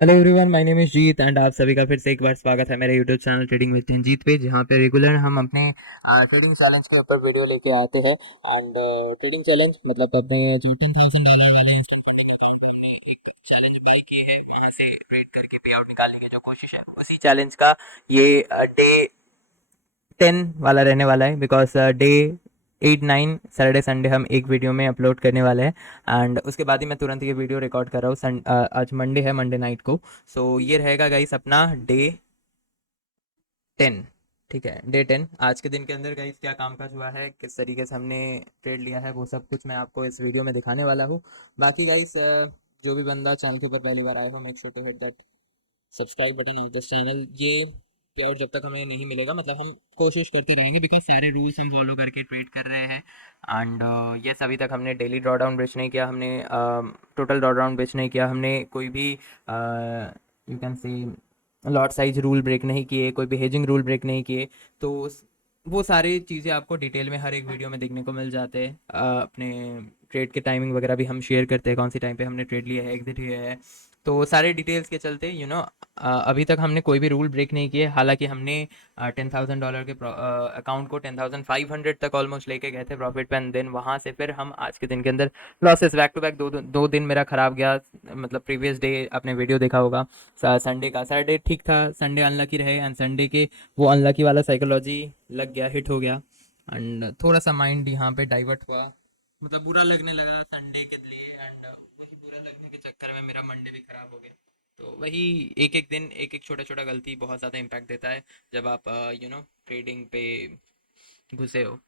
Hello everyone, my name is Jeet and आप सभी का फिर से एक बार स्वागत है मेरे YouTube channel trading with Ranjit पे, जहाँ पे रेगुलर हम अपने ट्रेडिंग चैलेंज के ऊपर वीडियो लेके आते हैं। एंड ट्रेडिंग चैलेंज मतलब अपने जो $10,000 वाले इंस्टेंट फंडिंग अकाउंट पे हमने एक चैलेंज बाय की है, वहाँ से ट्रेड करके पे आउट निकालने की जो कोशिश है, उसी चैलेंज का ये डे 10 वाला रहने वाला है। बिकॉज डे 8 9 सैटरडे संडे हम एक वीडियो में अपलोड करने वाले हैं। एंड उसके बाद ही मैं तुरंत ये वीडियो रिकॉर्ड कर रहा हूँ। आज मंडे है, मंडे नाइट को। सो ये रहेगा गाइस अपना डे 10। ठीक है, डे 10 आज के दिन के अंदर गाइस क्या कामकाज हुआ है, किस तरीके से हमने ट्रेड लिया है, वो सब कुछ मैं आपको इस वीडियो में दिखाने वाला हूँ। बाकी गाइस जो भी बंदा चैनल के ऊपर पहली बार आया हो, make sure to hit that subscribe button of this channel. ये पे आउट जब तक हमें नहीं मिलेगा, मतलब हम कोशिश करते रहेंगे, बिकॉज सारे रूल्स हम फॉलो करके ट्रेड कर रहे हैं। एंड यस, अभी तक हमने डेली ड्रॉ डाउन बेच नहीं किया, हमने टोटल ड्रॉ डाउन बेच नहीं किया, हमने कोई भी you can say lot size rule break नहीं किए, कोई भी हेजिंग रूल ब्रेक नहीं किए। तो वो सारी चीज़ें आपको डिटेल में हर एक वीडियो में देखने को मिल जाते हैं। अपने ट्रेड के टाइमिंग वगैरह भी हम शेयर करते हैं, कौन सी टाइम पे हमने ट्रेड लिया है, एग्जिट लिया है। तो सारे डिटेल्स के चलते अभी तक हमने कोई भी रूल ब्रेक नहीं किए। हालांकि हमने $10,000 के अकाउंट को 10,500 तक ऑलमोस्ट लेके गए थे प्रॉफिट पे, एंड देन वहाँ से फिर हम आज के दिन के अंदर लॉसेस बैक टू बैक, दो दिन मेरा खराब गया। मतलब प्रीवियस डे आपने वीडियो देखा होगा, संडे का, सैटरडे ठीक था, संडे अनलकी रहे, एंड संडे के वो अनलकी वाला साइकोलॉजी लग गया, हिट हो गया। एंड थोड़ा सा माइंड यहाँ पे डाइवर्ट हुआ, मतलब बुरा लगने लगा संडे के लिए। एंड वही बुरा लगने के चक्कर में मेरा मंडे भी खराब हो गया। तो वही एक एक दिन एक एक छोटा छोटा गलती बहुत ज़्यादा इम्पैक्ट देता है जब आप ट्रेडिंग पे घुसे हो।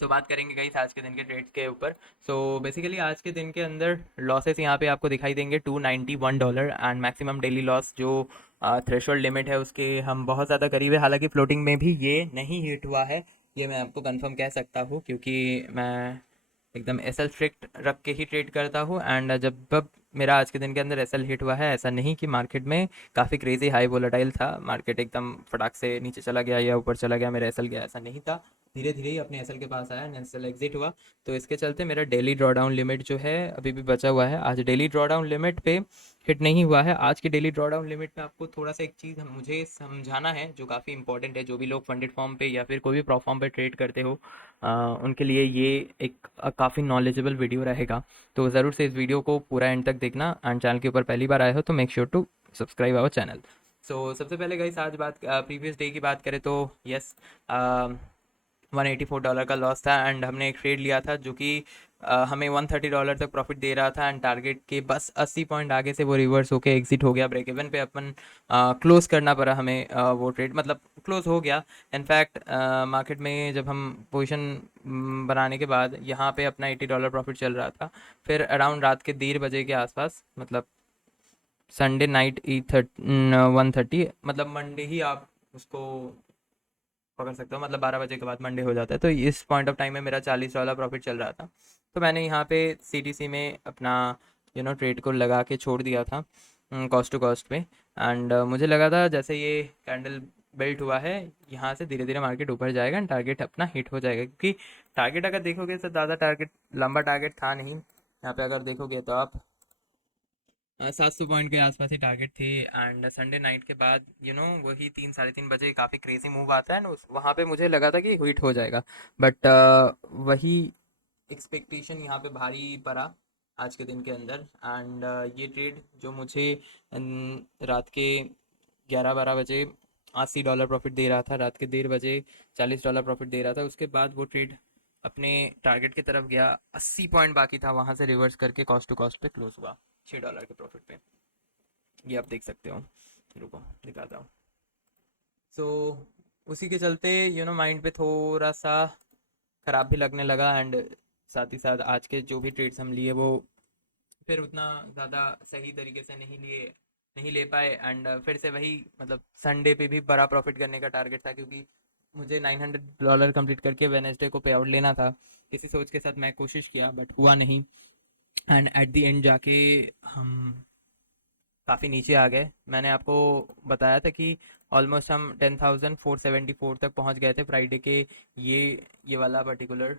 सो बात करेंगे गाइस आज के दिन के ट्रेड्स के ऊपर। सो बेसिकली आज के दिन के अंदर लॉसेस यहाँ पे आपको दिखाई देंगे $291, एंड मैक्सिमम डेली लॉस जो थ्रेशोल्ड लिमिट है उसके हम बहुत ज़्यादा करीब है। हालांकि फ्लोटिंग में भी ये नहीं हिट हुआ है, ये मैं आपको कंफर्म कह सकता हूँ, क्योंकि मैं एकदम एसएल स्ट्रिक्ट रख के ही ट्रेड करता हूँ। एंड जब मेरा आज के दिन के अंदर एसएल हिट हुआ है, ऐसा नहीं कि मार्केट में काफ़ी क्रेजी हाई वोलेटाइल था, मार्केट एकदम फटाक से नीचे चला गया या ऊपर चला गया, मेरा एसएल गया, ऐसा नहीं था। धीरे धीरे ही अपने एसएल के पास आया, एसएल एग्जिट हुआ। तो इसके चलते मेरा डेली ड्रॉडाउन लिमिट जो है अभी भी बचा हुआ है। आज डेली ड्रॉडाउन लिमिट पे हिट नहीं हुआ है। आज के डेली ड्रॉडाउन लिमिट में आपको थोड़ा सा एक चीज़ मुझे समझाना है जो काफ़ी इंपॉर्टेंट है, जो भी लोग फंडेड फॉर्म पे या फिर कोई भी प्रॉप फॉर्म पे ट्रेड करते हो, उनके लिए ये एक काफ़ी नॉलेजेबल वीडियो रहेगा। तो ज़रूर से इस वीडियो को पूरा एंड तक देखना, एंड चैनल के ऊपर पहली बार आए हो तो make sure to subscribe our channel. So सबसे पहले गाइस आज बात प्रीवियस डे की बात करें तो यस, $184 का लॉस था। एंड हमने एक ट्रेड लिया था जो कि हमें $130 तक प्रॉफिट दे रहा था, एंड टारगेट के बस 80 पॉइंट आगे से वो रिवर्स होके एग्जिट हो गया। ब्रेक इवन पे अपन क्लोज करना पड़ा हमें, वो ट्रेड मतलब क्लोज हो गया। इनफैक्ट मार्केट में जब हम पोजीशन बनाने के बाद यहाँ पे अपना $80 प्रॉफिट चल रहा था। फिर अराउंड रात के 1:30 बजे के आसपास, मतलब संडे नाइट 1:30, मतलब मंडे ही आप उसको पकड़ सकते हो, मतलब 12 बजे के बाद मंडे हो जाता है। तो इस पॉइंट ऑफ टाइम में मेरा $40 प्रॉफिट चल रहा था। तो मैंने यहाँ पे सीटीसी में अपना ट्रेड को लगा के छोड़ दिया था, कॉस्ट टू कॉस्ट पे। एंड मुझे लगा था जैसे ये कैंडल बेल्ट हुआ है, यहाँ से धीरे धीरे मार्केट ऊपर जाएगा एंड टारगेट अपना हिट हो जाएगा, क्योंकि टारगेट अगर देखोगे तो ज़्यादा टारगेट, लंबा टारगेट था नहीं यहाँ पे। अगर देखोगे तो आप 700 पॉइंट के आसपास ही टारगेट थी। एंड संडे नाइट के बाद वही 3 साढ़े 3 बजे काफ़ी क्रेजी मूव आता है ना, उस वहाँ पे मुझे लगा था कि हिट हो जाएगा। बट वही एक्सपेक्टेशन यहाँ पे भारी पड़ा आज के दिन के अंदर। एंड ये ट्रेड जो मुझे रात के 11 12 बजे $80 प्रॉफिट दे रहा था, रात के 1:30 बजे $40 प्रॉफिट दे रहा था, उसके बाद वो ट्रेड अपने टारगेट की तरफ गया। 80 पॉइंट बाकी था, वहाँ से रिवर्स करके कॉस्ट टू कॉस्ट पे क्लोज हुआ $6 के प्रॉफिट पे। ये आप देख सकते हो, रुको दिखाता हूँ। सो उसी के चलते माइंड पे थोड़ा सा ख़राब भी लगने लगा। एंड साथ ही साथ आज के जो भी ट्रेड्स हम लिए वो फिर उतना ज़्यादा सही तरीके से नहीं ले पाए। एंड फिर से वही, मतलब संडे पे भी बड़ा प्रॉफिट करने का टारगेट था, क्योंकि मुझे $900 कंप्लीट करके वेनेसडे को पे आउट लेना था। इसी सोच के साथ मैं कोशिश किया, बट हुआ नहीं। एंड एट द एंड जाके हम काफ़ी नीचे आ गए। मैंने आपको बताया था कि ऑलमोस्ट हम 10,474 तक पहुंच गए थे फ्राइडे के ये ये वाला पर्टिकुलर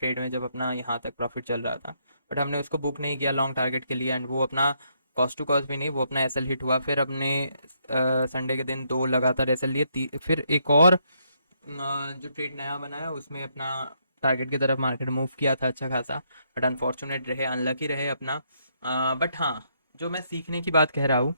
ट्रेड में, जब अपना यहाँ तक प्रॉफिट चल रहा था। बट हमने उसको बुक नहीं किया लॉन्ग टारगेट के लिए, एंड वो अपना कॉस्ट टू कॉस्ट भी नहीं, वो अपना एसएल हिट हुआ, फिर अपने संडे के दिन दो लगातार एसएल लिए, फिर एक और जो ट्रेड नया बनाया उसमें अपना टारगेट की तरफ मार्केट मूव किया था अच्छा खासा, बट अनफॉर्चुनेट रहे, अनलकी रहे अपना। बट हाँ, जो मैं सीखने की बात कह रहा हूँ,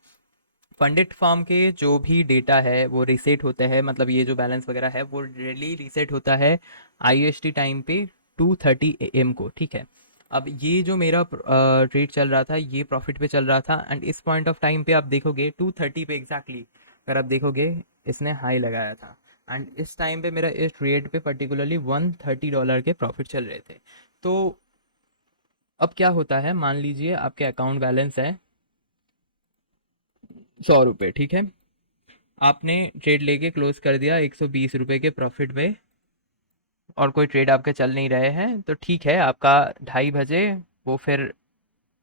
फंडेड फॉर्म के जो भी डेटा है वो रीसेट होते हैं, मतलब ये जो बैलेंस वगैरह है वो डेली रीसेट होता है आईएसटी टाइम पे 2:30 AM को, ठीक है। अब ये जो मेरा ट्रेड चल रहा था ये प्रॉफिट पे चल रहा था, एंड इस पॉइंट ऑफ टाइम पे आप देखोगे 2:30 पे एग्जैक्टली अगर आप देखोगे इसने हाई लगाया था, एंड इस टाइम पे मेरा इस ट्रेड पे पर्टिकुलरली $130 के प्रॉफिट चल रहे थे। तो अब क्या होता है, मान लीजिए आपके अकाउंट बैलेंस है ₹100, ठीक है। आपने ट्रेड लेके क्लोज कर दिया ₹120 के प्रॉफिट पे, और कोई ट्रेड आपके चल नहीं रहे हैं, तो ठीक है, आपका 2:30 बजे वो फिर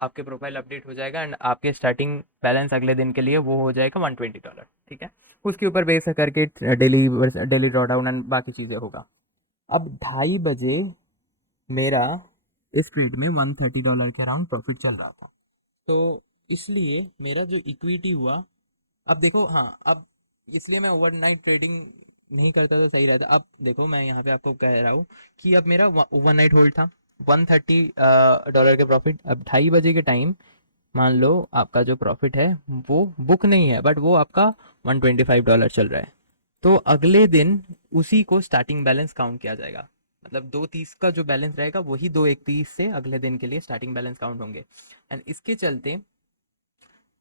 आपके प्रोफाइल अपडेट हो जाएगा, एंड आपके स्टार्टिंग बैलेंस अगले दिन के लिए वो हो जाएगा $120, ठीक है। उसके ऊपर बेस करके डेली डेली ड्रॉडाउन एंड बाकी चीज़ें होगा। अब 2:30 बजे मेरा इस ट्रेड में $130 के अराउंड प्रॉफिट चल रहा था। तो इसलिए मेरा जो इक्विटी हुआ, अब देखो, हाँ, अब इसलिए मैं ओवरनाइट ट्रेडिंग नहीं करता तो सही रहता। अब देखो, मैं यहाँ पे आपको कह रहा हूँ कि अब मेरा ओवरनाइट होल्ड था, $130 के प्रॉफिट। अब 2:30 बजे के टाइम मान लो आपका जो प्रॉफिट है वो बुक नहीं है, बट वो आपका $125 चल रहा है, तो अगले दिन उसी को स्टार्टिंग बैलेंस काउंट किया जाएगा। मतलब 2:30 का जो बैलेंस रहेगा वही 2:31 से अगले दिन के लिए स्टार्टिंग बैलेंस काउंट होंगे। एंड इसके चलते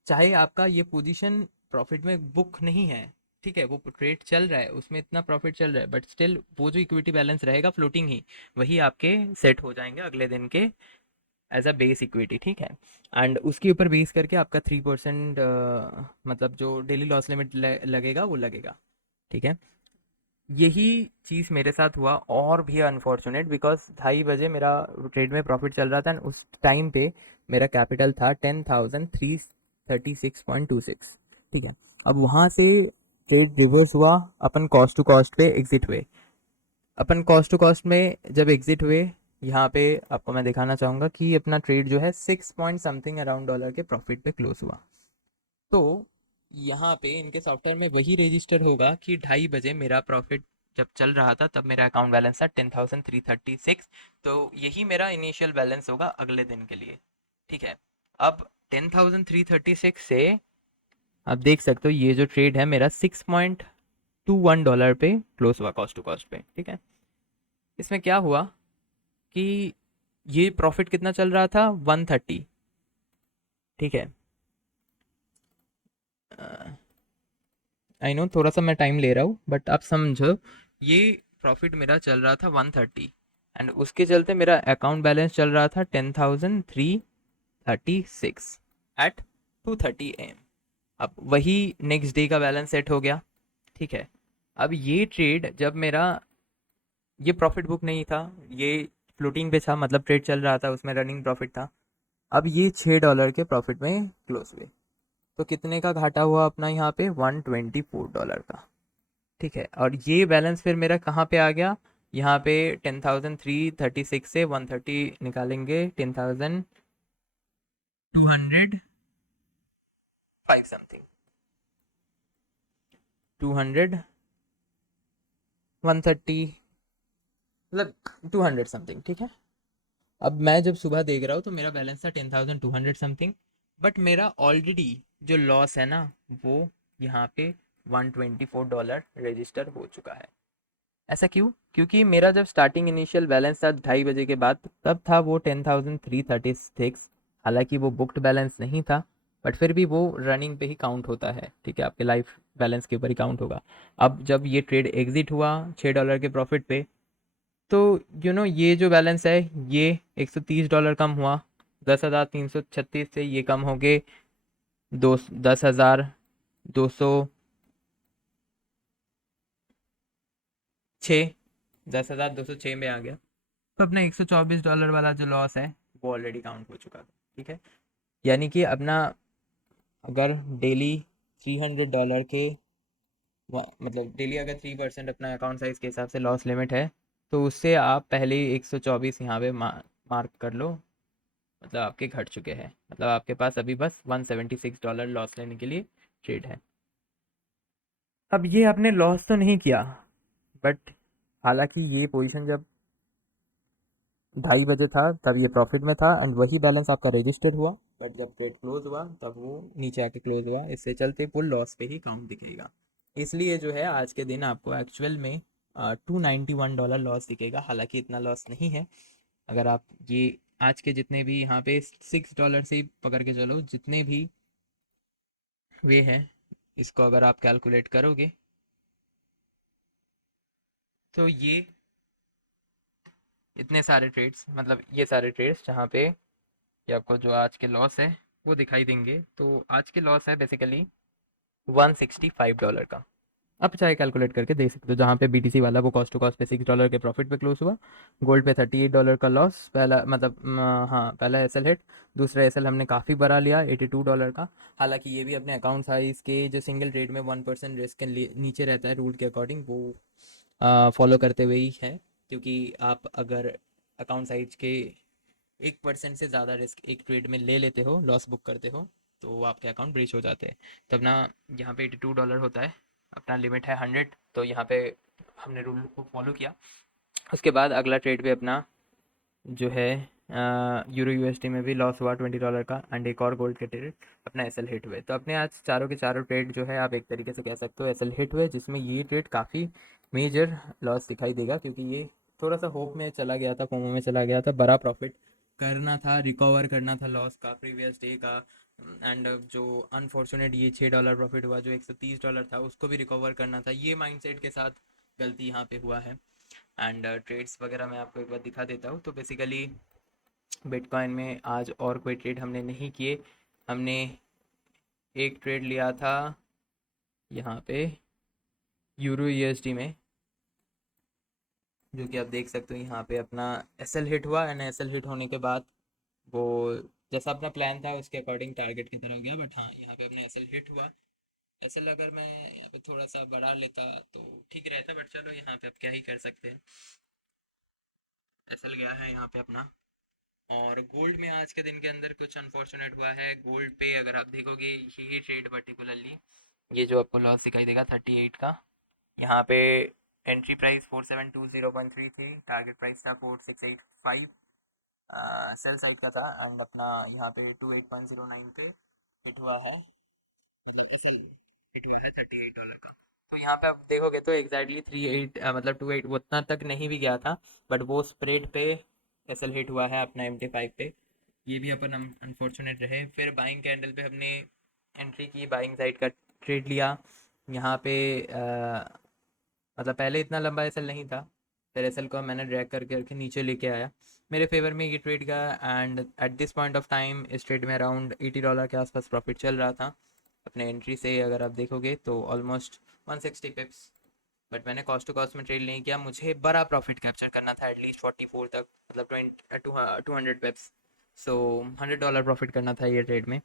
चाहे आपका ये पोजीशन प्रॉफिट में बुक नहीं है, ठीक है, वो ट्रेड चल रहा है उसमें इतना प्रॉफिट चल रहा है, बट स्टिल वो जो इक्विटी बैलेंस रहेगा फ्लोटिंग ही, वही आपके सेट हो जाएंगे अगले दिन के एज अ बेस इक्विटी, ठीक है। एंड उसके ऊपर बेस करके आपका 3% मतलब जो डेली लॉस लिमिट लगेगा वो लगेगा, ठीक है। यही चीज़ मेरे साथ हुआ, और भी अनफॉर्चुनेट, बिकॉज 2:30 बजे मेरा ट्रेड में प्रॉफिट चल रहा था, and उस टाइम पे मेरा कैपिटल था 10,336.26, ठीक है। अब वहाँ से ट्रेड रिवर्स हुआ, अपन कॉस्ट टू कॉस्ट पे एग्जिट हुए। अपन कॉस्ट टू कॉस्ट में जब एग्जिट हुए, यहाँ पे आपको मैं दिखाना चाहूँगा कि अपना ट्रेड जो है 6 पॉइंट समथिंग अराउंड डॉलर के प्रॉफिट पे क्लोज हुआ। तो यहाँ पे इनके सॉफ्टवेयर में वही रजिस्टर होगा कि 2:30 बजे मेरा प्रॉफिट जब चल रहा था तब मेरा अकाउंट बैलेंस था 10,336, तो यही मेरा इनिशियल बैलेंस होगा अगले दिन के लिए, ठीक है। अब 10,336 से आप देख सकते हो ये जो ट्रेड है मेरा $6.21 पे क्लोज हुआ कॉस्ट टू कॉस्ट पे, ठीक है। इसमें क्या हुआ कि ये प्रॉफिट कितना चल रहा था, 130, ठीक है। आई नो थोड़ा सा मैं टाइम ले रहा हूँ, बट आप समझो, ये प्रॉफिट मेरा चल रहा था 130, एंड उसके चलते मेरा अकाउंट बैलेंस चल रहा था 10,336 एट 2:30 AM। अब वही नेक्स्ट डे का बैलेंस सेट हो गया, ठीक है। अब ये ट्रेड जब मेरा, ये प्रॉफिट बुक नहीं था, ये फ्लोटिंग पे था, मतलब ट्रेड चल रहा था उसमें रनिंग प्रॉफिट था। अब ये $6 के प्रॉफिट में क्लोज हुए, तो कितने का घाटा हुआ अपना यहाँ पे, $124 का, ठीक है। और ये बैलेंस फिर मेरा कहाँ पे आ गया, यहाँ पे 10,336 से 130 निकालेंगे, 10,205 समथिंग, 200, 130, मतलब 200 समथिंग, ठीक है। अब मैं जब सुबह देख रहा हूँ तो मेरा बैलेंस था 10,200 समथिंग, बट मेरा ऑलरेडी जो लॉस है ना वो यहाँ पे $124 रजिस्टर हो चुका है। ऐसा क्यों? क्योंकि मेरा जब स्टार्टिंग इनिशियल बैलेंस था 2:30 बजे के बाद, तब था वो 10,336, हालांकि वो बुक्ड बैलेंस नहीं था, बट फिर भी वो रनिंग पे ही काउंट होता है, ठीक है, आपके लाइफ बैलेंस के ऊपर ही काउंट होगा। अब जब ये ट्रेड एग्जिट हुआ $6 के प्रॉफिट पे, तो ये जो बैलेंस है ये $130 कम हुआ, 10,336 से ये कम हो गए 10,206, 10,206 में आ गया। तो अपना $124 वाला जो लॉस है वो ऑलरेडी काउंट हो चुका था, ठीक है। यानी कि अपना अगर डेली $300 के मतलब डेली अगर 3% अपना अकाउंट साइज के हिसाब से लॉस लिमिट है, तो उससे आप पहले ही 124 यहाँ पे मार्क कर लो, मतलब आपके घट चुके हैं, मतलब आपके पास अभी बस $176 लॉस लेने के लिए ट्रेड है। अब ये आपने लॉस तो नहीं किया, बट हालांकि ये पोजीशन जब 2:30 बजे था तब ये प्रॉफिट में था एंड वही बैलेंस आपका रजिस्टर्ड हुआ, बट जब ट्रेड क्लोज हुआ तब वो नीचे आके क्लोज हुआ, इससे चलते फुल लॉस पे ही काउंट दिखेगा। इसलिए जो है आज के दिन आपको एक्चुअल में $291 लॉस दिखेगा, हालांकि इतना लॉस नहीं है। अगर आप ये आज के जितने भी यहाँ पे $6 से ही पकड़ के चलो, जितने भी वे हैं, इसको अगर आप कैलकुलेट करोगे तो ये इतने सारे ट्रेड्स, मतलब ये सारे ट्रेड्स जहाँ पे ये आपको जो आज के लॉस है वो दिखाई देंगे, तो आज के लॉस है बेसिकली $165 का। आप चाहे कैलकुलेट करके देख सकते हो, जहाँ पे बीटीसी वाला वो कॉस्ट टू कॉस्ट पे $6 के प्रॉफिट पे क्लोज हुआ, गोल्ड पे $38 का लॉस, पहला मतलब हाँ पहला एसएल हिट, दूसरा एसएल हमने काफ़ी बड़ा लिया $82 का। हालांकि ये भी अपने अकाउंट साइज के जो सिंगल ट्रेड में 1% रिस्क के नीचे रहता है रूल के अकॉर्डिंग, वो फॉलो करते हुए ही है, क्योंकि आप अगर अकाउंट साइज के 1% से ज़्यादा रिस्क एक ट्रेड में ले लेते हो, लॉस बुक करते हो, तो आपके अकाउंट ब्रीच हो जाते हैं। तब ना यहाँ पे $82 होता है, अपना लिमिट है 100, तो यहाँ पे हमने रूल को फॉलो किया। उसके बाद अगला ट्रेड पे अपना जो है यूरो यूएसडी में भी लॉस हुआ $20 का, एंड एक और गोल्ड के ट्रेड अपना एसएल हिट हुए। तो अपने आज चारों के चारों ट्रेड जो है आप एक तरीके से कह सकते हो एसएल हिट हुए, जिसमें ये ट्रेड काफ़ी मेजर लॉस दिखाई देगा, क्योंकि ये थोड़ा सा होप में चला गया था, फोमो में चला गया था, बड़ा प्रॉफिट करना था, रिकवर करना था लॉस का प्रीवियस डे का, एंड जो अनफॉर्चुनेट ये $6 प्रॉफिट हुआ जो $130 था उसको भी रिकवर करना था, ये माइंडसेट के साथ गलती यहाँ पे हुआ है। एंड ट्रेड्स वगैरह मैं आपको एक बार दिखा देता हूँ। तो बेसिकली बिटकॉइन में आज और कोई ट्रेड हमने नहीं किए, हमने एक ट्रेड लिया था यहाँ पे यूरो यूएसडी में, जो कि आप देख सकते हो यहाँ पे अपना एसएल हिट हुआ, एंड एसएल हिट होने के बाद वो जैसा अपना प्लान था उसके अकॉर्डिंग टारगेट की तरह हो गया, बट हाँ यहाँ पे अपना एसएल हिट हुआ। एसएल अगर मैं यहाँ पे थोड़ा सा बढ़ा लेता तो ठीक रहता, बट चलो यहाँ पे अब क्या ही कर सकते हैं, एसएल गया है यहाँ पे अपना। और गोल्ड में आज के दिन के अंदर कुछ अनफॉर्चुनेट हुआ है, गोल्ड पे अगर आप देखोगे यही ट्रेड पर्टिकुलरली, ये जो आपको लॉस दिखाई देगा 38 का, यहाँ पे एंट्री प्राइस 4720.3 थी, टारगेट प्राइस था 4685, सेल साइड का था, एंड अपना यहाँ पे 28.09 पे हिट हुआ है, मतलब एसएल हिट हुआ है $38 का। तो यहाँ पे आप देखोगे तो एग्जैक्टली 38 मतलब 28 वो उतना तक नहीं भी गया था, बट वो स्प्रेड पे एसएल हिट हुआ है अपना MT5 पे, ये भी अपन अनफॉर्चुनेट रहे। फिर बाइंग कैंडल पे हमने एंट्री की, बाइंग साइड का ट्रेड लिया यहाँ पे, मतलब पहले इतना लंबा एसएल नहीं था, फिर एसएल को मैंने ड्रैग करके करके नीचे लेके आया, मेरे फेवर में ये ट्रेड का, and at this point of time इस ट्रेड में अराउंड $80 के आसपास प्रॉफिट चल रहा था अपने एंट्री से, अगर आप देखोगे तो ऑलमोस्ट 160 पिप्स। बट मैंने कॉस्ट टू कॉस्ट में ट्रेड नहीं किया, मुझे बड़ा प्रॉफिट कैप्चर करना था एटलीस्ट 44 तक, मतलब 200 पिप्स, सो $100 प्रॉफिट करना था ये ट्रेड में।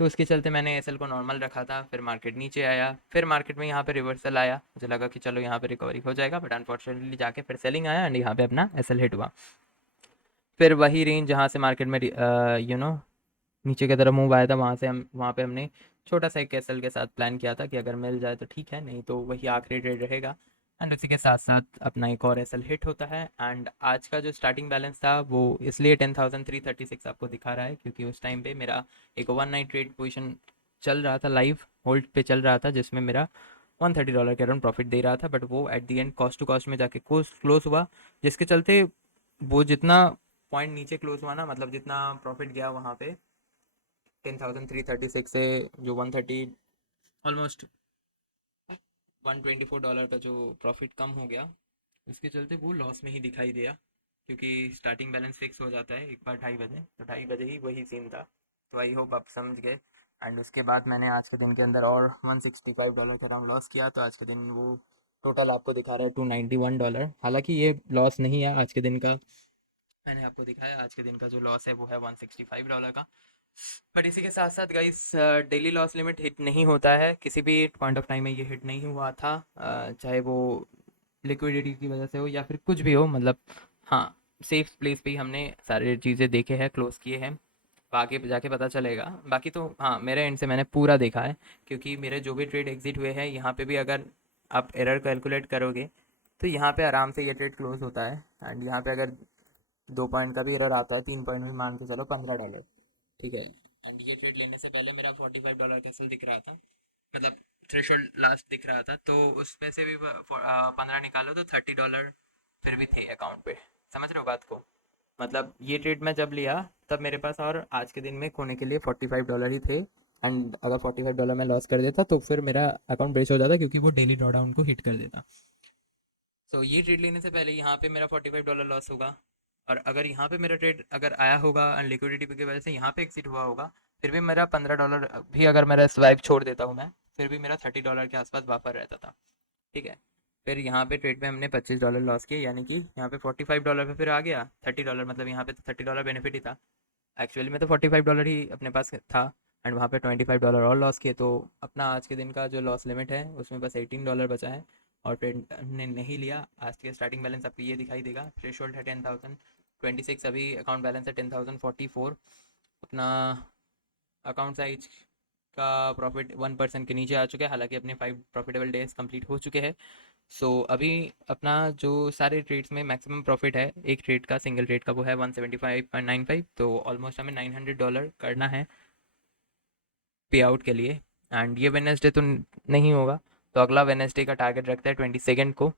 तो उसके चलते मैंने एसएल को नॉर्मल रखा था, फिर मार्केट नीचे आया, फिर मार्केट में यहाँ पे रिवर्सल आया, मुझे लगा कि चलो यहाँ पे रिकवरी हो जाएगा, बट अनफॉर्चुनेटली जाके फिर सेलिंग आया एंड यहाँ पे अपना एसएल हिट हुआ। फिर वही रेंज जहाँ से मार्केट में नीचे की तरफ मूव आया था, वहाँ पे हमने छोटा सा एक एसएल के साथ प्लान किया था कि अगर मिल जाए तो ठीक है, नहीं तो वही आखिरी ट्रेड रहेगा, एंड उसी के साथ साथ अपना एक और एसएल हिट होता है। एंड आज का जो स्टार्टिंग बैलेंस था वो इसलिए 10,336 आपको दिखा रहा है, क्योंकि उस टाइम पे मेरा एक 1 नाइट ट्रेड पोजिशन चल रहा था, लाइव होल्ड पे चल रहा था, जिसमें मेरा $130 के अराउंड प्रॉफिट दे रहा था, बट वो at the end cost to cost में जाके क्लोज हुआ, जिसके चलते वो जितना पॉइंट नीचे क्लोज हुआ ना, मतलब जितना प्रॉफिट गया वहाँ पे 10,336 से जो 130, ऑलमोस्ट $124 का जो प्रॉफिट कम हो गया, उसके चलते वो लॉस में ही दिखाई दिया, क्योंकि स्टार्टिंग बैलेंस फिक्स हो जाता है एक बार 2:30 बजे, तो 2:30 बजे ही वही सीन था। तो आई होप आप समझ गए। एंड उसके बाद मैंने आज के दिन के अंदर और $165 के अराउंड लॉस किया, तो आज के दिन वो टोटल आपको दिखा रहा है $291। हालांकि ये लॉस नहीं है आज के दिन का, मैंने आपको दिखाया आज के दिन का जो लॉस है वो है $165 का। बट इसी के साथ साथ guys daily loss limit hit नहीं होता है, किसी भी पॉइंट ऑफ टाइम में ये हिट नहीं हुआ था, चाहे वो लिक्विडिटी की वजह से हो या फिर कुछ भी हो, मतलब हाँ सेफ प्लेस पे ही हमने सारी चीज़ें देखे हैं, क्लोज किए हैं। बाकी जाके पता चलेगा। बाकी तो हाँ, मेरे एंड से मैंने पूरा देखा है, क्योंकि मेरे जो भी ट्रेड एग्जिट हुए हैं यहाँ पे भी अगर आप एरर कैलकुलेट करोगे तो यहाँ पे आराम से ये ट्रेड क्लोज होता है। एंड यहाँ पे अगर 2 पॉइंट का भी एरर आता है, 3 पॉइंट भी मान के चलो, $15, ठीक है। एंड ये ट्रेड लेने से पहले मेरा $45 का सेल दिख रहा था, मतलब थ्रेशोल्ड लास्ट दिख रहा था, तो उसमें से भी 15 निकालो तो $30 फिर भी थे अकाउंट पे। समझ रहे हो बात को? मतलब ये ट्रेड मैं जब लिया तब मेरे पास और आज के दिन में खोने के लिए $45 ही थे। एंड अगर $45 में लॉस कर देता तो फिर मेरा अकाउंट ब्रेच हो जाता, क्योंकि वो डेली ड्रॉडाउन को हिट कर देता। सो ये ट्रेड लेने से पहले यहाँ पे मेरा $45 लॉस होगा। और अगर यहाँ पे मेरा ट्रेड अगर आया होगा एंड लिक्विडिटी की वजह से यहाँ पे एग्जिट हुआ होगा, फिर भी मेरा $15 भी अगर मेरा स्वाइप छोड़ देता हूँ मैं, फिर भी मेरा $30 के आसपास वापस रहता था, ठीक है। फिर यहाँ पे ट्रेड में हमने $25 लॉस किए, यानी कि यहाँ पे $45 पे फिर आ गया $30, मतलब यहाँ पे तो $30 बेनिफिट ही था। एक्चुअली में तो $45 ही अपने पास था। एंड वहाँ पे $25 और लॉस किए, तो अपना आज के दिन का जो लॉस लिमिट है उसमें बस $18 बचा है। और ट्रेड ने नहीं लिया। आज के स्टार्टिंग बैलेंस आपको ये दिखाई देगा, थ्रेशोल्ड है 10,026, अभी अकाउंट बैलेंस है 10,044। अपना अकाउंट साइज का प्रॉफिट 1% के नीचे आ चुका है, हालांकि अपने 5 प्रॉफिटेबल डेज कंप्लीट हो चुके हैं। सो अभी अपना जो सारे ट्रेड्स में मैक्सिमम प्रॉफिट है एक ट्रेड का, सिंगल ट्रेड का, वो है 175.95, तो ऑलमोस्ट हमें $900 करना है पे आउट के लिए। एंड ये वेनेसडे तो नहीं होगा, तो अगला वेनेसडे का टारगेट रखते हैं 22 को।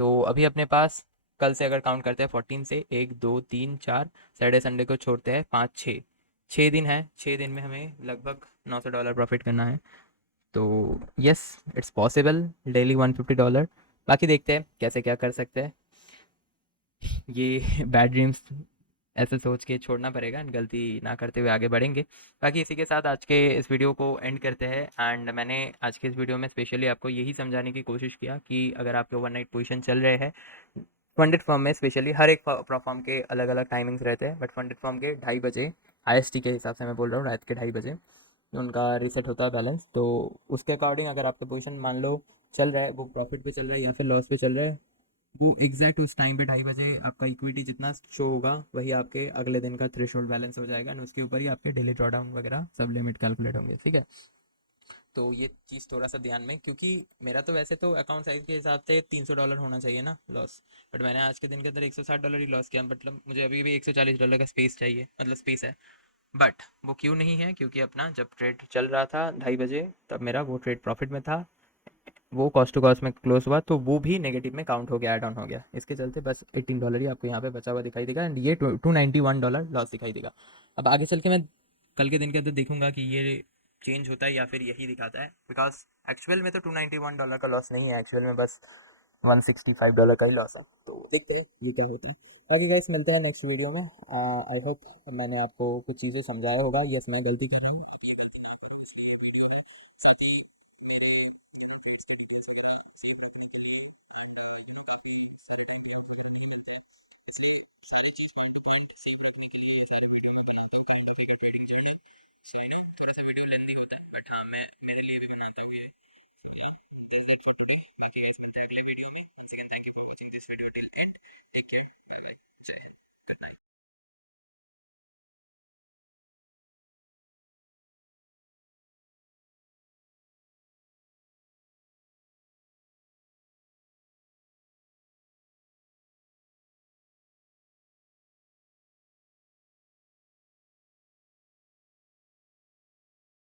तो अभी अपने पास कल से अगर काउंट करते हैं 14 से, 1 2 3 4, सैटरडे संडे को छोड़ते हैं, 5 6, 6 दिन है। 6 दिन में हमें लगभग $900 प्रॉफिट करना है। तो यस, इट्स पॉसिबल, डेली $150। बाकी देखते हैं कैसे क्या कर सकते हैं। ये बैड ड्रीम्स ऐसे सोच के छोड़ना पड़ेगा, गलती ना करते हुए आगे बढ़ेंगे। बाकी इसी के साथ आज के इस वीडियो को एंड करते हैं। एंड मैंने आज के इस वीडियो में स्पेशली आपको यही समझाने की कोशिश किया कि अगर आपके ओवरनाइट पोजीशन चल रहे हैं फंडेड फर्म में, स्पेशली हर एक फर्म के अलग अलग टाइमिंग्स रहते हैं, बट फंडेड फर्म के 2:30 बजे IST के हिसाब से मैं बोल रहा हूँ, रात के 2:30 बजे उनका रीसेट होता है बैलेंस। तो उसके अकॉर्डिंग अगर आपका पोजीशन मान लो चल रहा है, वो प्रॉफिट पे चल रहा है या फिर लॉस पे चल रहा है, वो एग्जैक्ट उस टाइम पे 2:30 बजे आपका इक्विटी जितना शो होगा वही आपके अगले दिन का थ्रेशोल्ड बैलेंस हो जाएगा, और उसके ऊपर ही आपके डेली ड्रॉडाउन वगैरह सब लिमिट कैलकुलेट होंगे, ठीक है। तो ये चीज़ थोड़ा सा ध्यान में, क्योंकि मेरा तो वैसे तो अकाउंट साइज के हिसाब से $300 होना चाहिए ना लॉस, बट मैंने आज के दिन के अंदर $160 ही लॉस किया, मतलब मुझे अभी भी $140 का स्पेस चाहिए, मतलब स्पेस है। बट वो क्यों नहीं है, क्योंकि अपना जब ट्रेड चल रहा था 2:30 बजे, तब मेरा वो ट्रेड प्रॉफिट में था, वो कॉस्ट टू कॉस्ट में क्लोज हुआ, तो वो भी नेगेटिव में काउंट हो गया, ऐड ऑन हो गया। इसके चलते बस $18 ही आपको यहाँ पे बचा हुआ दिखाई देगा, एंड ये $291 लॉस दिखाई देगा। अब आगे चल के मैं कल के दिन के अंदर देखूंगा कि ये चेंज होता है या फिर यही दिखाता है, बिकॉज एक्चुअल में तो $291 का लॉस नहीं है, एक्चुअल में बस $165 का ही लॉस है। तो देखते हैं ये क्या होता है। बाकी गाइस मिलते हैं नेक्स्ट वीडियो में। आई होप मैंने आपको कुछ चीज़ें समझाया होगा। यस, मैं गलती कर रहा हूँ,